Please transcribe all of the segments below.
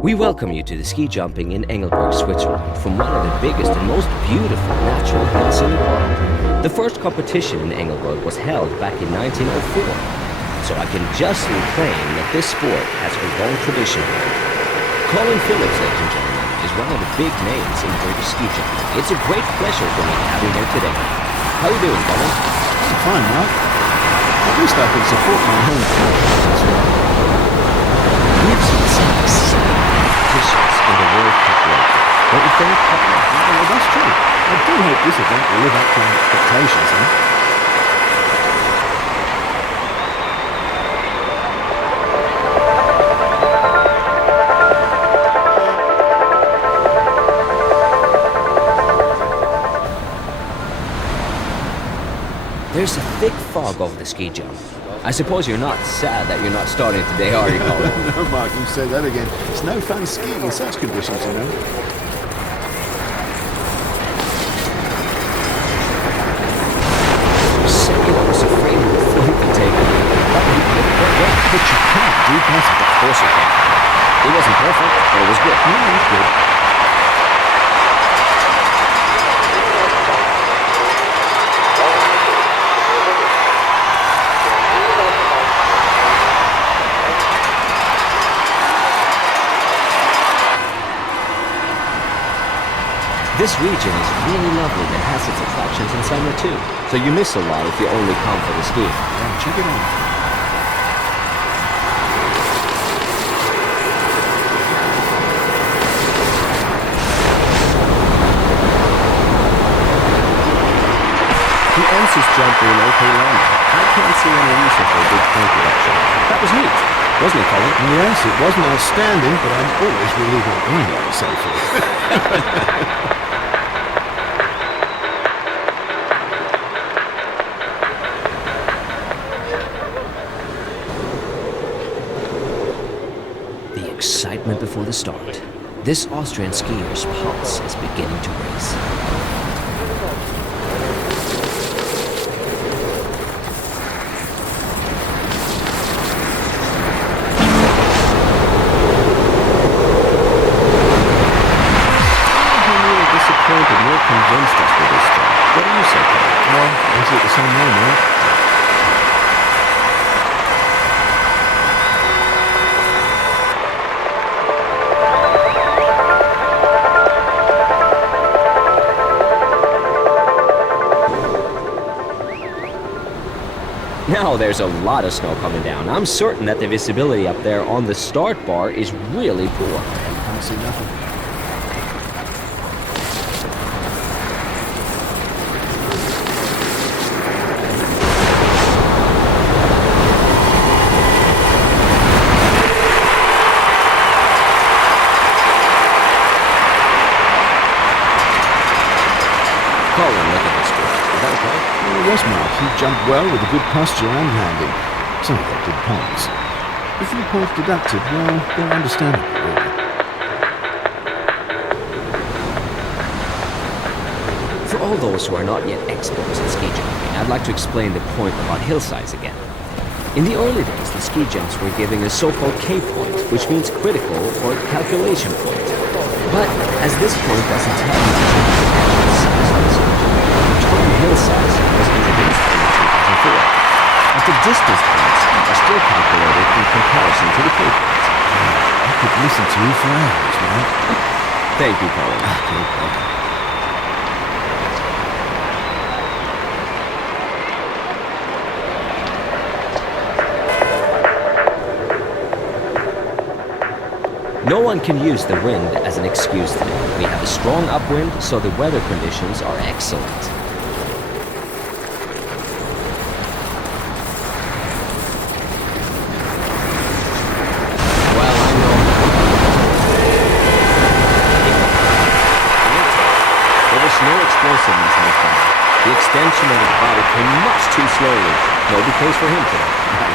We welcome you to the ski jumping in Engelberg, Switzerland, from one of the biggest and most beautiful natural hills in the world. The first competition in Engelberg was held back in 1904, so I can justly claim that this sport has a long tradition here. Colin Phillips, ladies and gentlemen, is one of the big names in British ski jumping. It's a great pleasure for me to have him here today. How are you doing, Colin? I'm fine, Mark. At least I can support my home country as well. We've seen some exciting competitions in the World Cup lately, don't you think? Well, that's true. I do hope this event will live up to our expectations, There's a thick fog over the ski jump. I suppose you're not sad that you're not starting today, are you, Colin? No, Mark, you said that again. It's no fun skiing in such conditions, you know. For a second, I was afraid of the flight to take it. But you can do better. Of course you can. It wasn't perfect, but it was good. Yeah, it was good. This region is really lovely and has its attractions in summer too. So you miss a lot if you only come for the skiing. Yeah, check it out. He ends his jump with an okay landing. I can't see any reason for a big point reduction. That was neat, wasn't it, Colin? Yes, it wasn't outstanding, but I'm always relieved when I know it's safely. Excitement before the start. This Austrian skier's pulse is beginning to race. I'm really disappointed, more convinced us for this jump. What do you say, Colin? Well, I see it the same way, Mark. Now there's a lot of snow coming down. I'm certain that the visibility up there on the start bar is really poor. You can't see nothing. Colin, look at this boy. Is that okay? Yes, Mark, he jumped well with a good posture and landing. Some of them did points. The 3 points deducted, well, they're understandable, really. For all those who are not yet experts in ski jumping, I'd like to explain the point about hillsides again. In the early days, the ski jumps were giving a so-called K point, which means critical or calculation point. But as this point doesn't tell you the actual size of the ski jump, the term hillsides was introduced in 2004. But the distance points are still calculated in comparison to the K points. I could listen to you for hours, Mark. Thank you, Colin. No problem. No one can use the wind as an excuse today. We have a strong upwind, so the weather conditions are excellent. Well, I know. There was no explosiveness in this one. The extension of his body came much too slowly. No big case for him today.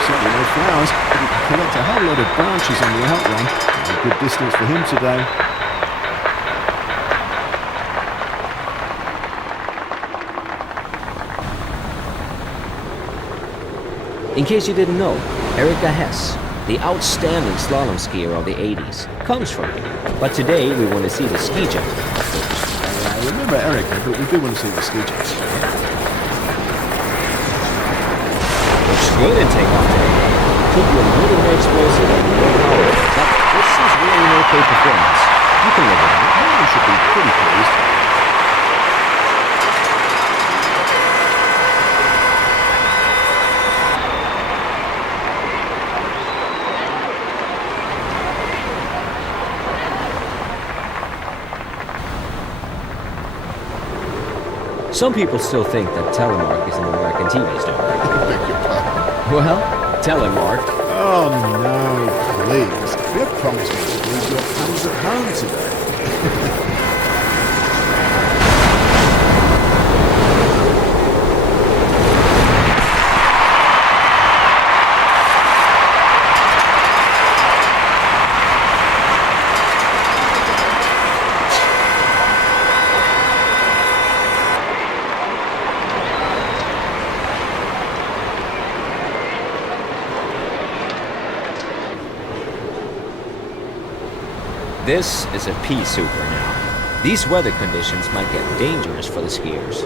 Certainly no flowers. He collect a whole load of branches on the outrun. A good distance for him today. In case you didn't know, Erika Hess, the outstanding slalom skier of the 80s, comes from here. But today we want to see the ski jump. I remember Erica, but we do want to see the ski jump. Looks good in takeoff today. Could be a little more explosive and more powerful, but this is really an okay performance. You can live with it. You should be pretty pleased. Some people still think that telemark is an American TV star. I beg your pardon. Well, telemark. Oh no, please. You promised me to leave your pals at home today. This is a pea super now. These weather conditions might get dangerous for the skiers.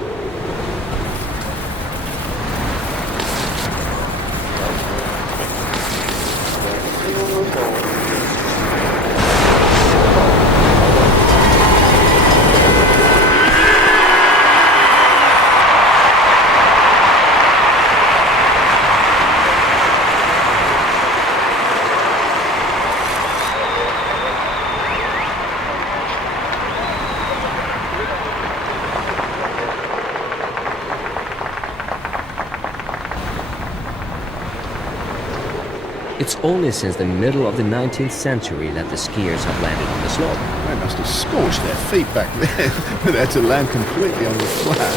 It's only since the middle of the 19th century that the skiers have landed on the slope. They must have scorched their feet back there, but they had to land completely on the flat.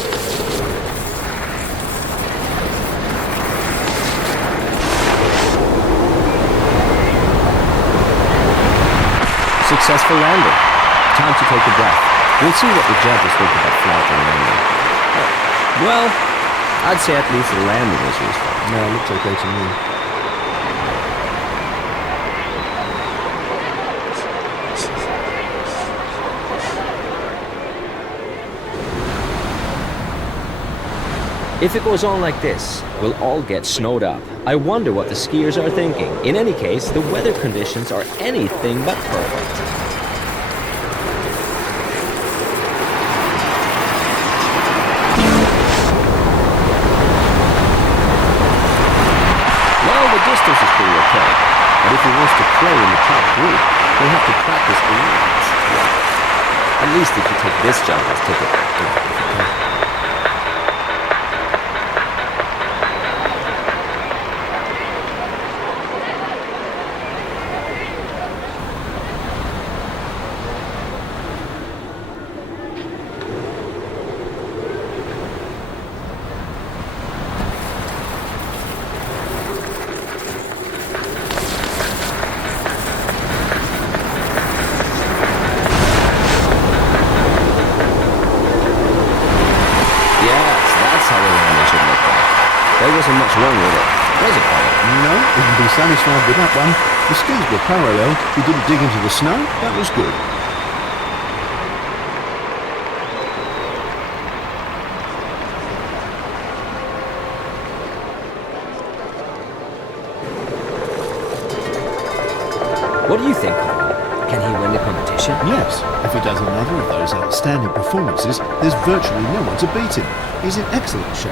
Successful landing. Time to take a breath. We'll see what the judges think about flight and landing. Well, I'd say at least the landing was useful. No, it looks okay to me. If it goes on like this, we'll all get snowed up. I wonder what the skiers are thinking. In any case, the weather conditions are anything but perfect. Well, the distance is pretty okay. But if he wants to play in the top group, he'll have to practice the limits. At least if you take this jump as typical. There wasn't much wrong with it, was it, Paul? No, you can be satisfied with that one. The skis were parallel. You didn't dig into the snow. That was good. What do you think, Paul? Can he win the competition? Yes, if he does another of those outstanding performances, there's virtually no one to beat him. He's in excellent shape.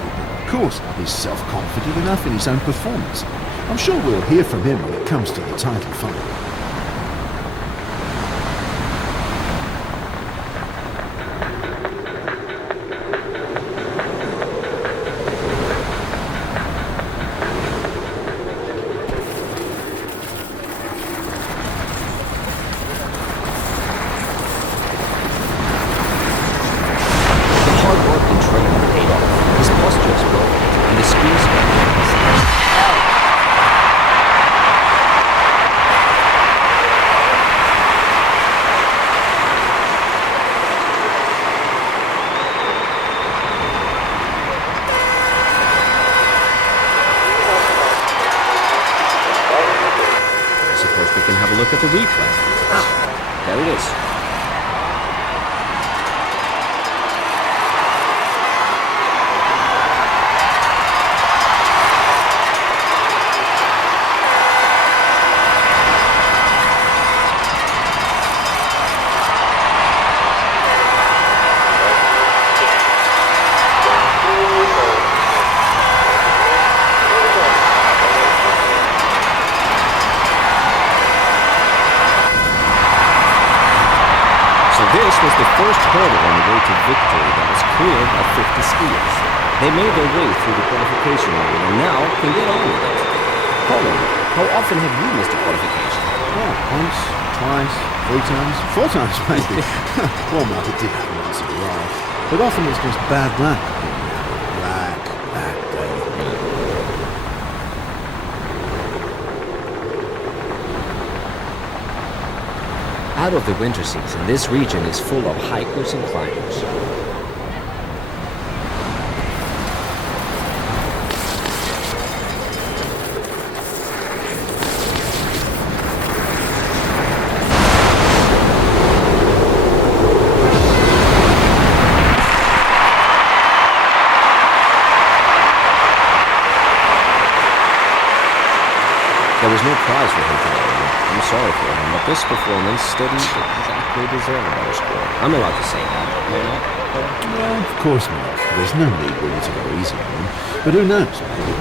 Of course, he's self-confident enough in his own performance. I'm sure we'll hear from him when it comes to the title fight. look at the replay. Ah, there it is. This was the first hurdle on the way to victory that was cleared by 50 skiers. They made their way through the qualification area and now can get on with it. Colin, how often have you missed a qualification? Oh, once, twice, 3 times, 4 times maybe. Well, Mark, it did happen once in a while. But often it's just bad luck. Bad day. Out of the winter season, this region is full of hikers and climbers. There was no prize for him today. I'm sorry for him, but this performance didn't exactly deserve a better score. I'm allowed to say that, am I not? Well, of course not. There's no need really to go easy on him. But who knows, maybe.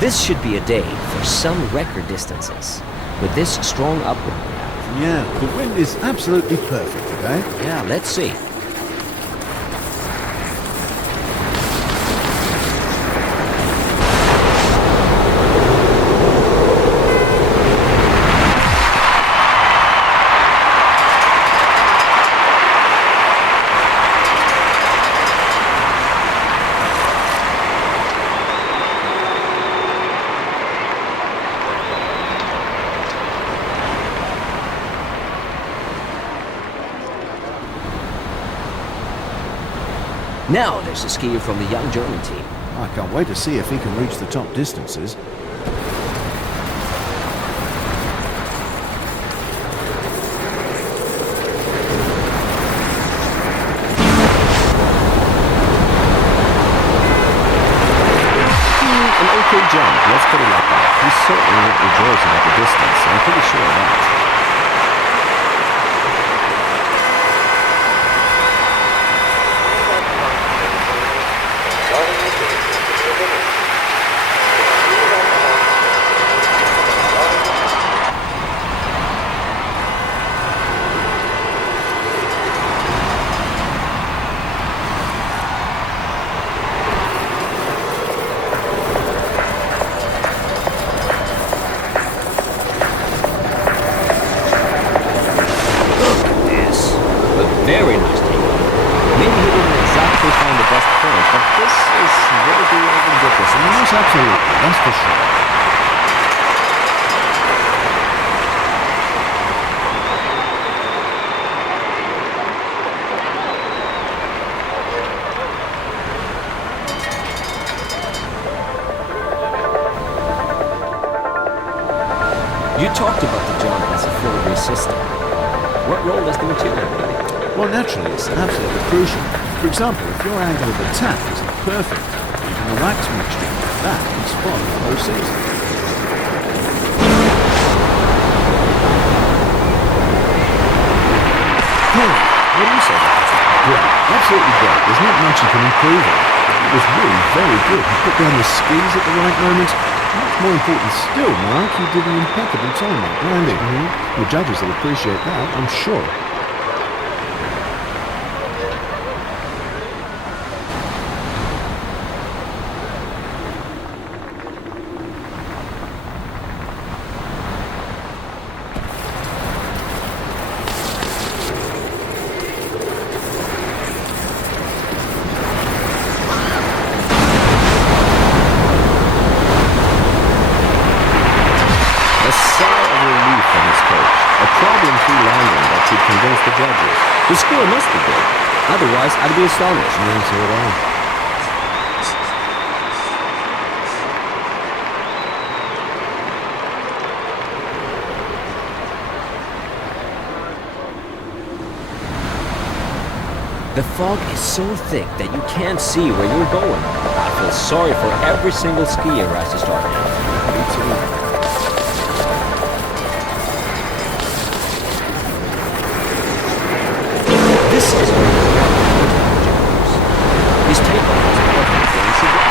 This should be a day for some record distances. With this strong upwind we have. Yeah, the wind is absolutely perfect today. Yeah, let's see. Now there's a skier from the young German team. I can't wait to see if he can reach the top distances. An okay jump, let's put it like that. He certainly enjoys it at the distance, I'm pretty sure of that. Very nice takeoff. Maybe he didn't exactly find the best point, but this is really the even good distance. Yes, absolutely. That's for sure. You talked about the jump as a filigree system. What role does the material play? Well, naturally, it's absolutely crucial. For example, if your angle of attack isn't perfect, even the wax mixture like that can spoil the whole season. Hey, what do you say about that? Great, absolutely great. There's not much you can improve on. It was really very good. You put down the skis at the right moment. Much more important still, Mark, you did an impeccable time at landing. Your judges will appreciate that, I'm sure. The score must be good. Otherwise, I'd be astonished. No, so would I. The fog is so thick that you can't see where you're going. I feel sorry for every single skier who has to start now. Me too. This is where his takeoff is perfect for easy go.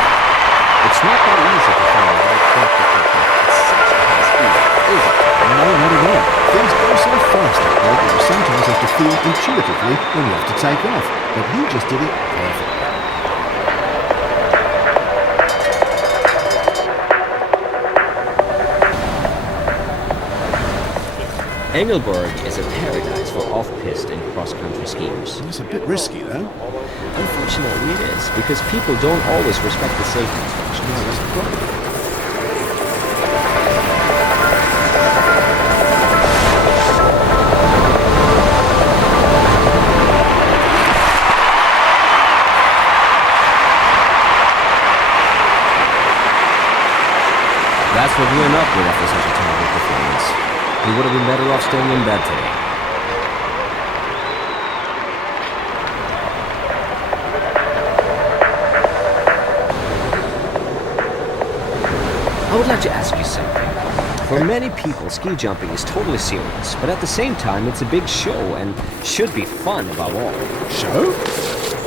It's not that easy to find the right track to take off at such a high speed, is it? No, not at all. Things go so fast up there that you sometimes have to feel intuitively when you have to take off. But he just did it perfectly. Engelberg is a paradise for off-piste and cross-country skiers. It's a bit risky, though. Unfortunately, it is, because people don't always respect the safety instructions. Yeah, that's the problem. That's what we end up with after such a terrible performance. He would have been better off staying in bed today. I would like to ask you something. For many people, ski jumping is totally serious, but at the same time, it's a big show and should be fun above all. Show?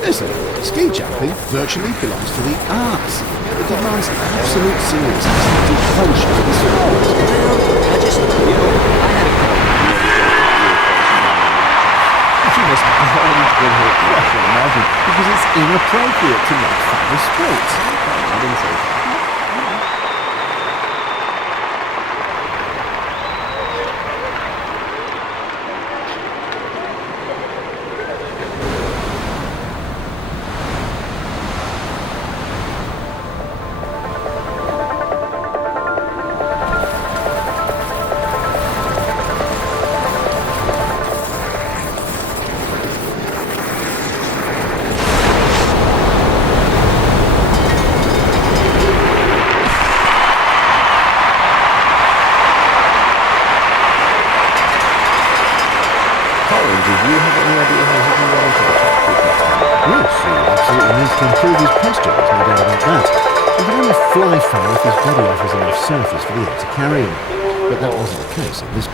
Listen, ski jumping virtually belongs to the arts. It demands absolute seriousness and devotion to the sport. I just, I had a You must always been hurt. I can imagine, because it's inappropriate to make fun of sports. I didn't say that. Do you have any idea how he can get into the top group next time? Yes, he absolutely needs to improve his posture, there's no doubt about that. He can only fly far if his body offers enough surface for the air to carry him. But that wasn't the case in this.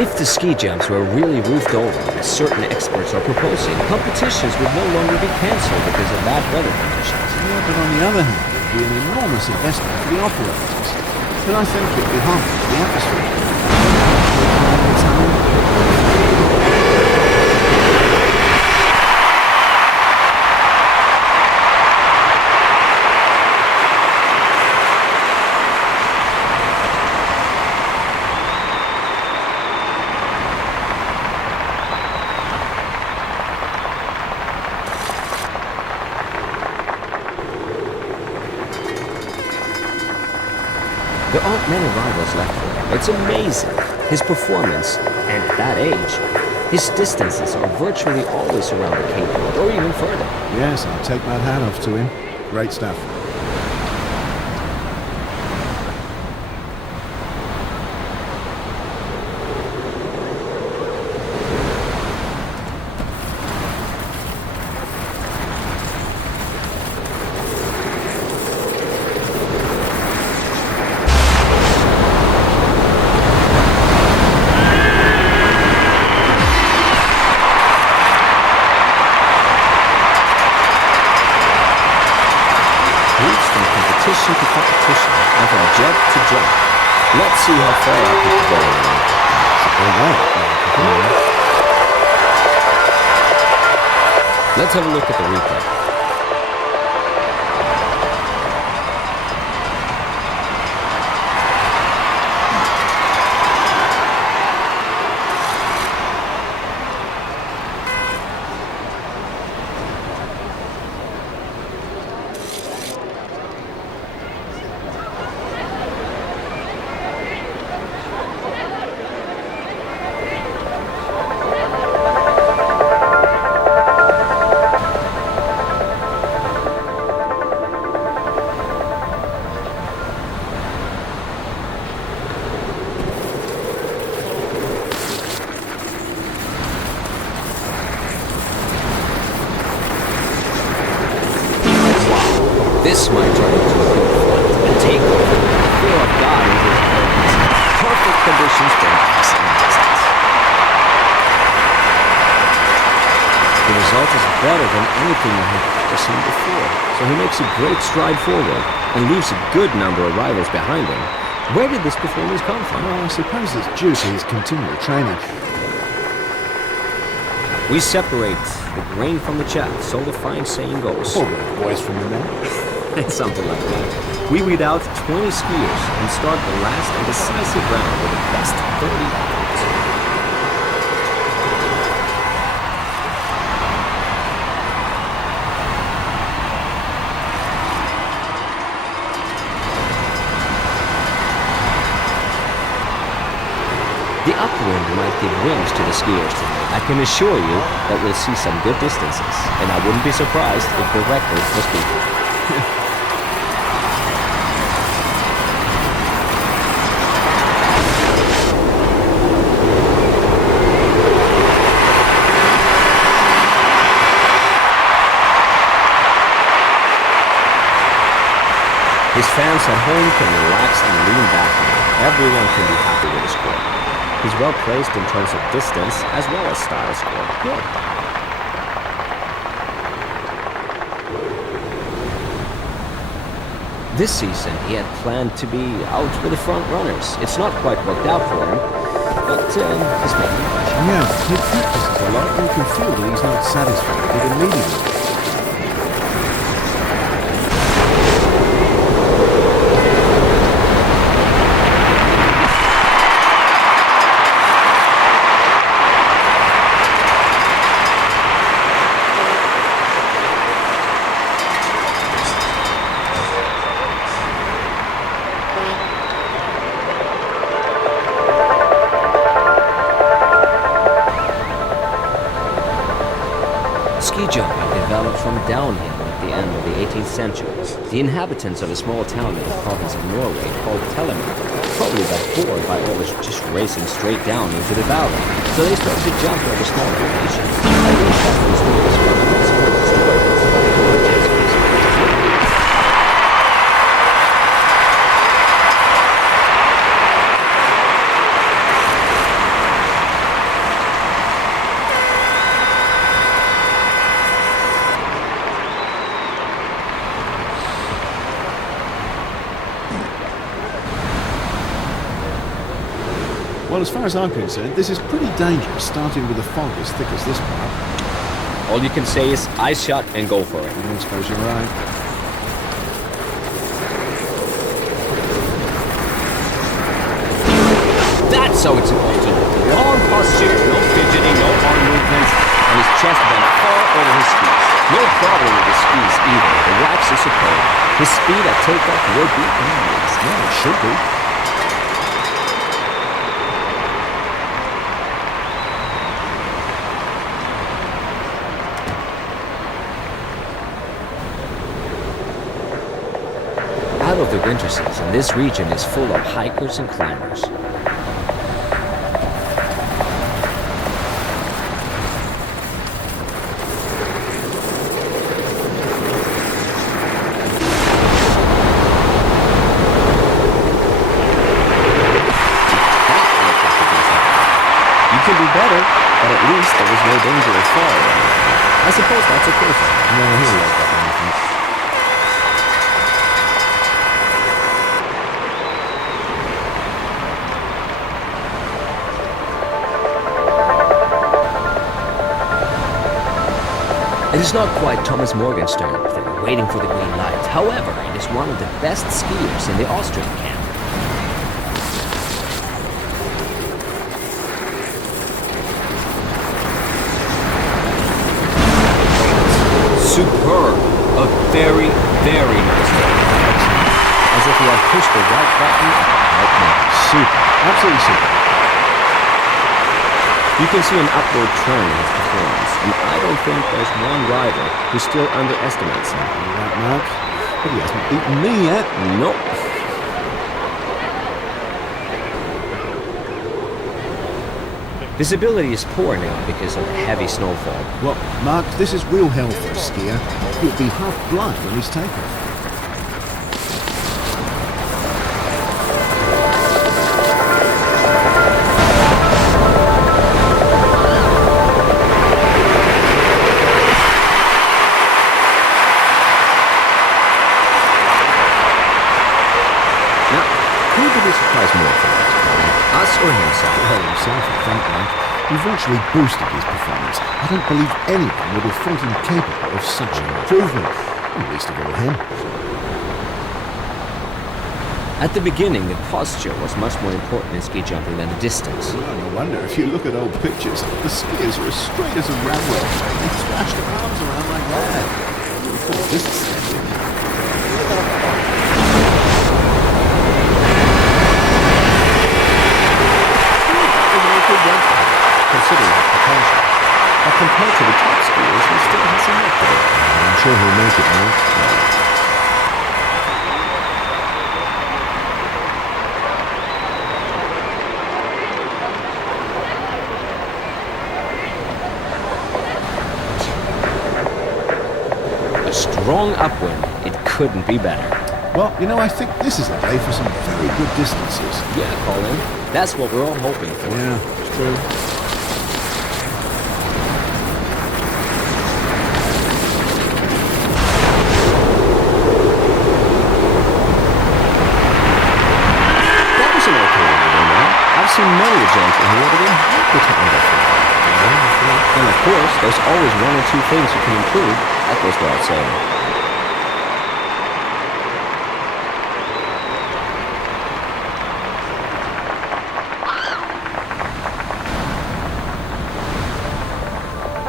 If the ski jumps were really roofed over, as certain experts are proposing, competitions would no longer be cancelled because of bad weather conditions. Yeah, but on the other hand, it would be an enormous investment for the operators. But I think it would be harmful to the atmosphere. There aren't many rivals left for him. It's amazing. His performance, and at that age, his distances are virtually always around the Cape Road, or even further. Yes, I'll take my hat off to him. Great stuff. Competition to competition, and from jump to jump. Let's see how far I can go. Let's have a look at the replay. into a good flight and take off with the fear of God into his bones. Perfect conditions for an excellent distance. The result is better than anything I have ever seen before, so he makes a great stride forward and leaves a good number of rivals behind him. Where did this performance come from? Well, I suppose it's due to his continual training. We separate the grain from the chaff, so the fine saying goes. Poor little boys from the men. Something like that. We weed out 20 skiers and start the last and decisive round with the best 30 athletes. The upwind might give wings to the skiers today. I can assure you that we'll see some good distances, and I wouldn't be surprised if the record was beaten. His fans at home can relax and lean back now. Everyone can be happy with his score. He's well placed in terms of distance as well as style score. Good. This season he had planned to be out with the front runners. It's not quite worked out for him, but he's making a impression. Yeah, he practices a lot and you can feel that he's not satisfied with the medium. Ski jumping developed from downhill at the end of the 18th century. The inhabitants of a small town in the province of Norway called Telemark probably got bored by always just racing straight down into the valley, so they started to jump over small formations. I wish that was the case for the Well, as far as I'm concerned, this is pretty dangerous, starting with a fog as thick as this part. All you can say is eyes shut and go for it. I suppose you're right. That's how it's supposed to look. Long posture, no fidgeting, no arm movements, and his chest bent far over his skis. No problem with his skis either. The wax is superb. His speed at takeoff will be amazing. Yeah, it should be. Out of the winter season, this region is full of hikers and climbers. You can do better, but at least there was no danger of falling. I suppose that's okay for him. No, he'll like that movement. It is not quite Thomas Morgenstern up there, waiting for the green light. However, it is one of the best skiers in the Austrian camp. Superb. A very, very nice day. As if he had pushed the right button at the right moment. Super. Absolutely super. You can see an upward trend in his performance, and I don't think there's one rider who still underestimates him. Right, Mark. But he hasn't beaten me yet. Nope. Visibility is poor now because of the heavy snowfall. Well, Mark, this is real hell for a skier. He'll be half blind when he's taken. could be surprised more for that? Us or himself? Well, himself, I think, Mike. He virtually boosted his performance. I don't believe anyone would have thought him capable of such an improvement. And least of all him. At the beginning, the posture was much more important in ski jumping than the distance. Well, no wonder. If you look at old pictures, the skiers are as straight as a railway. They thrash their arms around like that. Who thought this is considering his potential. But compared to the top skiers, he still has some work to do. I'm sure he'll make it, Mike. A strong upwind. It couldn't be better. Well, you know, I think this is the day for some very good distances. Yeah, Colin. That's what we're all hoping for. Yeah, it's true. That was an okay one, you know. I've seen many a jumper who would have been happy to end up there. And of course, there's always one or two things you can improve. That goes without saying.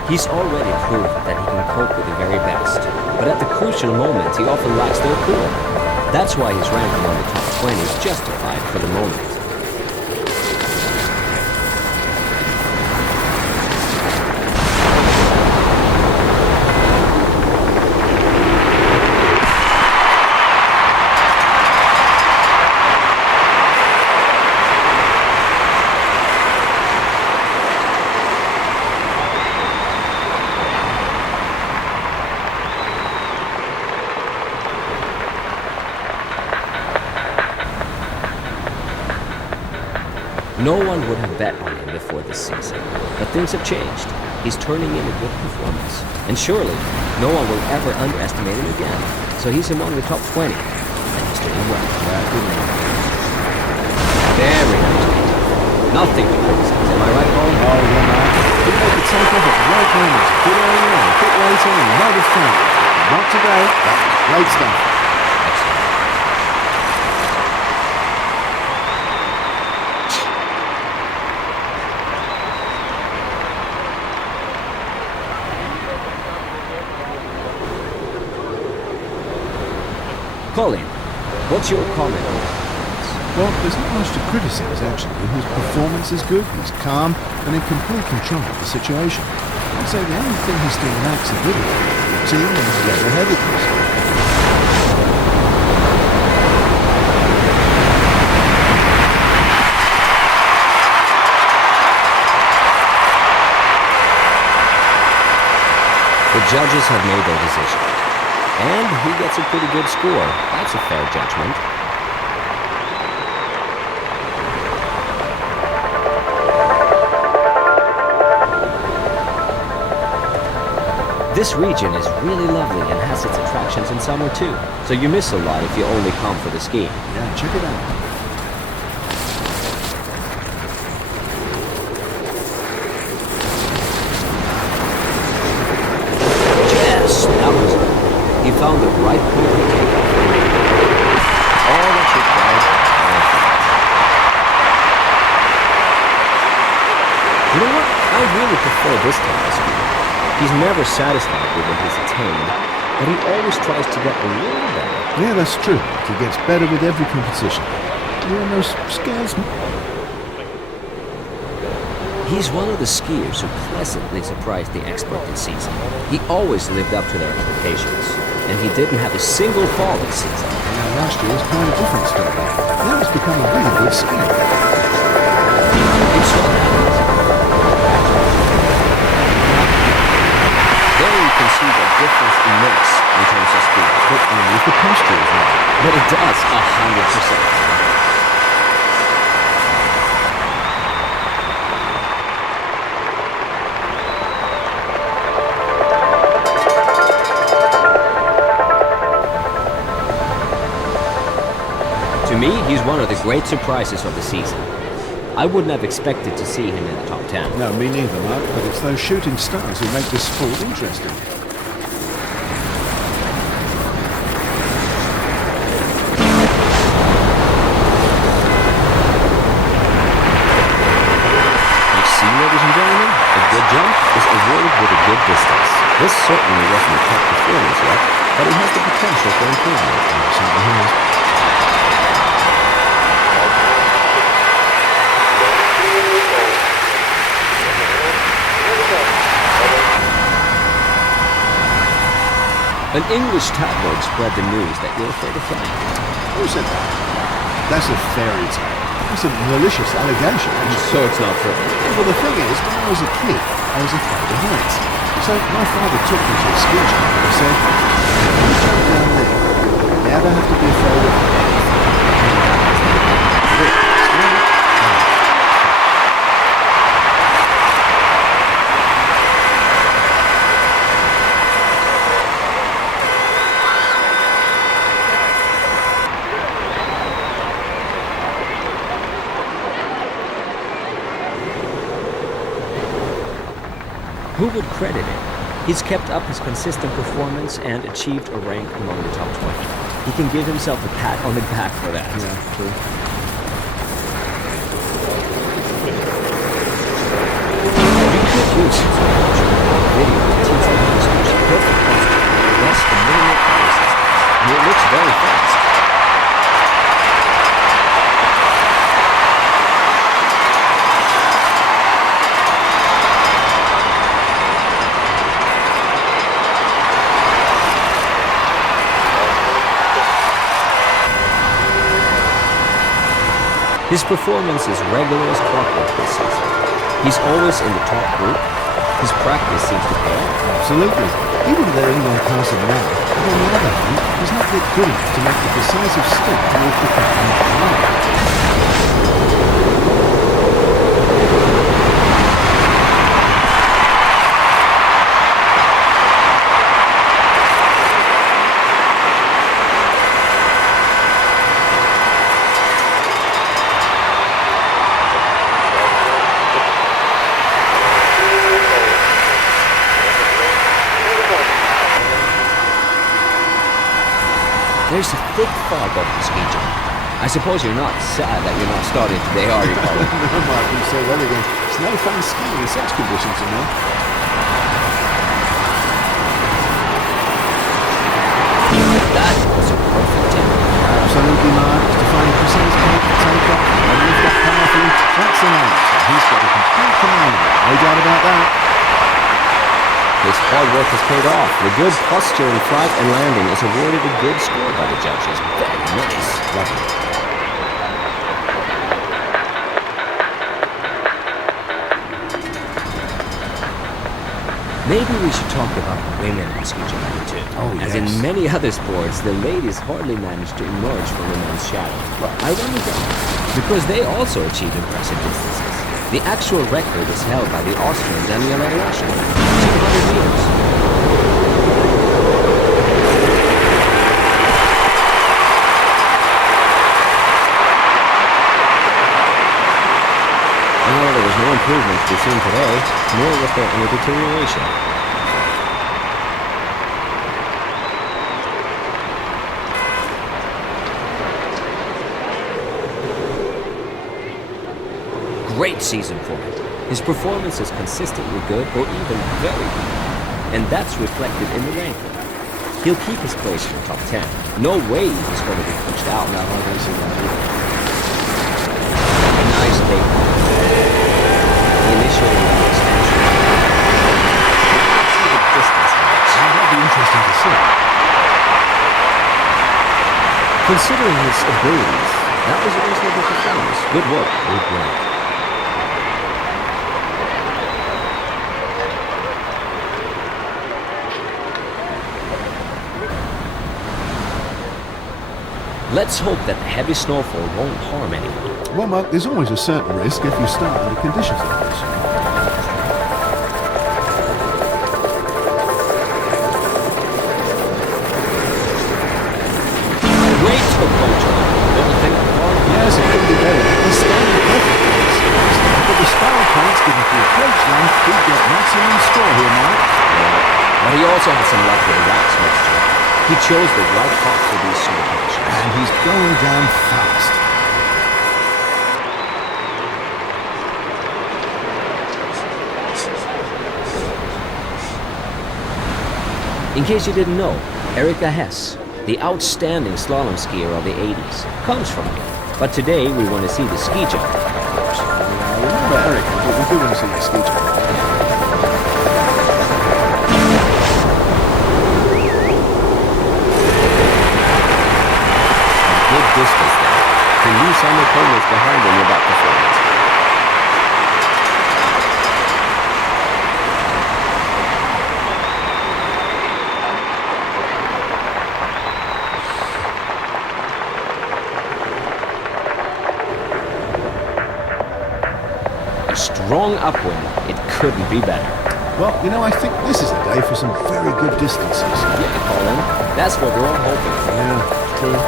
He's already proved that he can cope with the very best, but at the crucial moment he often lacks their cool. That's why his rank among the top 20 is justified for the moment. No one would have bet on him before this season, but things have changed. He's turning in a good performance, and surely no one will ever underestimate him again. So he's among the top 20, and he's doing well. Very nice. Nothing to criticize, am I right, Paul? Oh, yeah, man. You make the take off at the right moment. Good early on, bit later, and you know the fun. Not today. That was great stuff. Colin, what's your comment on that? Well, there's not much to criticise, actually. His performance is good, he's calm, and in complete control of the situation. I'd say the only thing he still lacks a bit of routine and level-headedness. The judges have made their decision. And he gets a pretty good score. That's a fair judgment. This region is really lovely and has its attractions in summer too. So you miss a lot if you only come for the skiing. Yeah, check it out. He found the right point to take off. All that's required, you know what? I really prefer this type of skiing. He's never satisfied with what he's attained, but he always tries to get a little better. Yeah, that's true. He gets better with every competition. Yeah, no scales. He's one of the skiers who pleasantly surprised the expert this season. He always lived up to their expectations, and he didn't have a single fall this season. Yeah, last year was kind of different story. Now he's become a really good skier. It's what happens. There you can see the difference it makes in terms of speed. But only if the posture is right. But it does, 100%. To To me, he's one of the great surprises of the season. I wouldn't have expected to see him in the top 10. No, me neither, Mark, but it's those shooting stars who make this sport interesting. Ladies and gentlemen, a good jump is awarded with a good distance. This certainly wasn't a top performance yet, but it has the potential for improvement. It certainly has. An English tabloid spread the news that you're afraid of flying. Who said that? That's a fairy tale. It's a malicious allegation. So it's not true. Well, the thing is, when I was a kid, I was afraid of heights. So my father took me to a ski jump and said, "If you jump down there, you never have to be afraid of anything." Who would credit him? He's kept up his consistent performance and achieved a rank among the top 20. He can give himself a pat on the back for that. Yeah, true. You could use his video to teach the users perfect posture, less than minimum resistance, and it looks very fast. His performance is regular as clockwork this season. He's always in the top group. His practice seems to pay off. Absolutely. He wouldn't let anyone pass him now. But on the other hand, he's not yet good enough to make the decisive step towards becoming a pro. There's a thick fog over the ski jump. I suppose you're not sad that you're not starting today, are you, Colin? No, Mark, you say that again. It's no fun skiing in such conditions, you know. That was a perfect tempo. Absolutely, Mark. Just to find a precise point to take off and lift up powerfully, that's an answer. He's got a complete command of it. No doubt about that. His hard work has paid off. The good posture in flight and landing is awarded a good score by the judges. Very nice. Lovely. Maybe we should talk about women in ski jumping too. Oh, As yes. in many other sports, the ladies hardly manage to emerge from the men's shadow. I wonder why. Because they also achieve impressive distances. The actual record is held by the Austrian Daniela Narciarskie, 200 meters. Well, there was no improvement to be seen today, nor was there any deterioration. Great season for him. His performance is consistently good or even very good. And that's reflected in the ranking. He'll keep his place in the top 10. No way he's going to be pushed out. No, I don't see that either. A nice take. He initiated the extension. Let's see the distance. That'd be interesting to see. Considering his abilities, that was a reasonable performance. Good work. Good work. Let's hope that the heavy snowfall won't harm anyone. Well, Mark, there's always a certain risk if you start under conditions like this. Great approach, don't you think? He chose the right path for these snow conditions. And he's going down fast. In case you didn't know, Erika Hess, the outstanding slalom skier of the 80s, comes from here. But today we want to see the ski jump, of course. I remember Eric, but we do want to see the ski jump. Good distance there. To lose some opponents behind him with that performance. A strong upwind. It couldn't be better. Well, you know, I think this is a day for some very good distances. Yeah, Colin. That's what we're all hoping for. Yeah, true.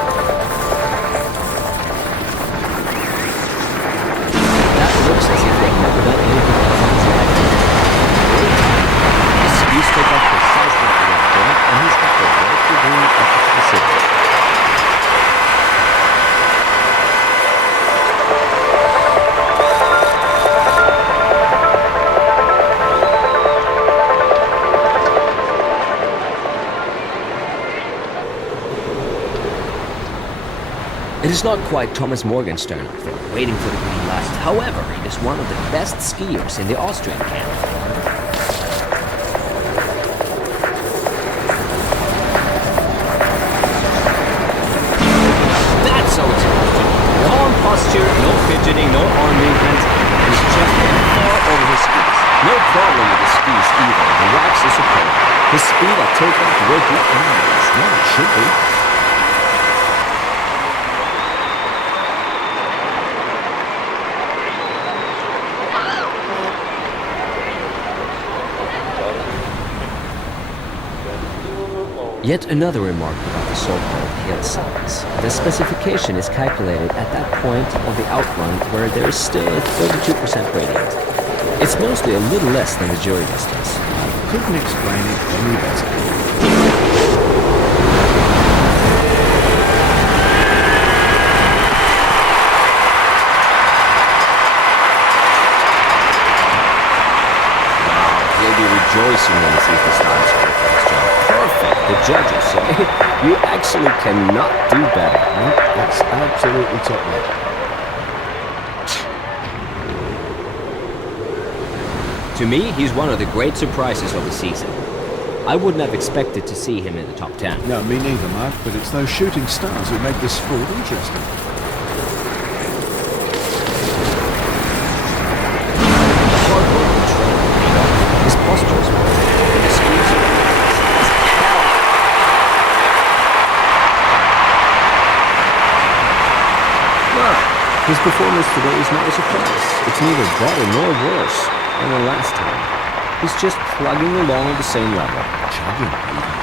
That looks as if they've never done anything else in his life. The skis take off precisely at the left point, and he's got the right to bring it up to the city. It is not quite Thomas Morgenstern out there, waiting for the green light. However, it is one of the best skiers in the Austrian camp. That's so terrific. Calm posture, no fidgeting, no arm movement. He's just been far over his skis. No problem with his skis either. The wax is superb. His speed at takeoff will be endless. No, it should be. Yet another remark about the so-called hillsides. The specification is calculated at that point of the outrun where there is still a 32% gradient. It's mostly a little less than the jury distance. I couldn't explain it any better. He'll be rejoicing when he sees the stars for his job. Perfect, the judges say. You actually cannot do better. No, that's absolutely top level. To me, he's one of the great surprises of the season. I wouldn't have expected to see him in the top 10. No, me neither, Mark, but it's those shooting stars who make this sport interesting. The hard work and training paid off. His posture is perfect, and his skis are hell. Well, his performance today is not a surprise. It's neither better nor worse than the last time. He's just plugging along at the same level. Chugging, even.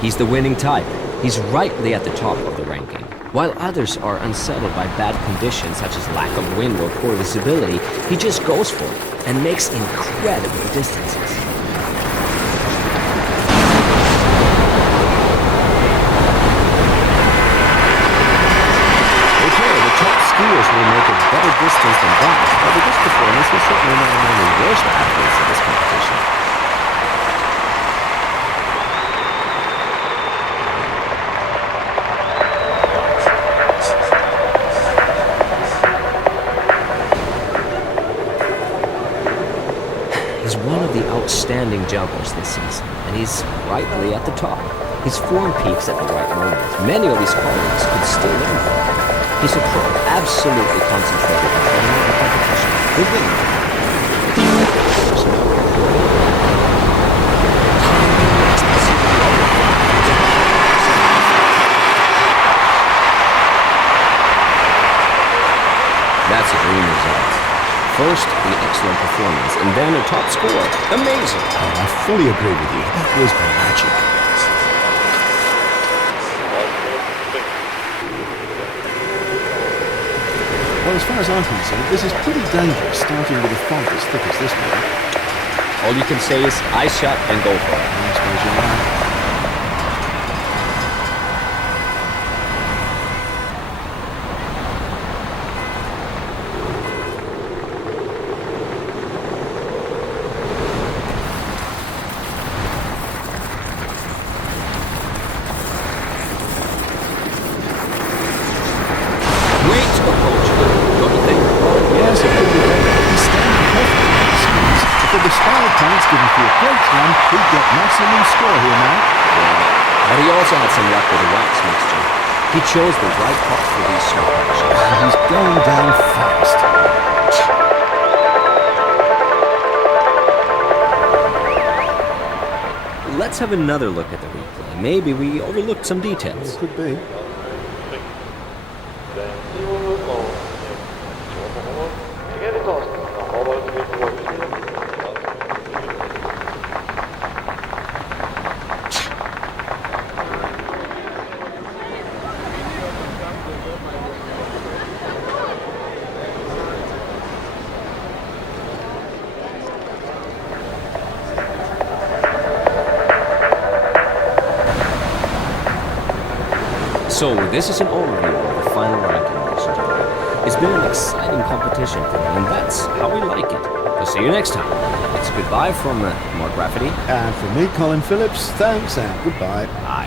He's the winning type. He's rightly at the top of the ranking. While others are unsettled by bad conditions such as lack of wind or poor visibility, he just goes for it and makes incredible distances. Okay, the top skiers will make a better distance than that, but with this performance, he's certainly not among the worst athletes in this competition. He's one of the outstanding jumpers this season, and he's rightly at the top. His form peaks at the right moment. Many of his colleagues could still learn from him. He's a pro, absolutely concentrated on training and competition. Good winner. That's a dream result. First, the excellent performance, and then a top score. Amazing! Oh, I fully agree with you. That was magic. Well, as far as I'm concerned, this is pretty dangerous, starting with a fog as thick as this one. All you can say is, I shot and go for it. I suppose you're right. Great approach, don't you think? Yes, it could be better. He's standing perfectly on the skis. If there were spiral points given for approach run, he'd get maximum score here now. But he also had some luck with the wax mixture. He chose the right pot for these snow patches. And he's going down fast. Let's have another look at the replay. Maybe we overlooked some details. Could be. So, this is an overview of the final ranking, ladies and gentlemen. It's been an exciting competition for me, and that's how we like it. So see you next time. It's goodbye from Mark Rafferty. And from me, Colin Phillips, thanks and goodbye. Bye.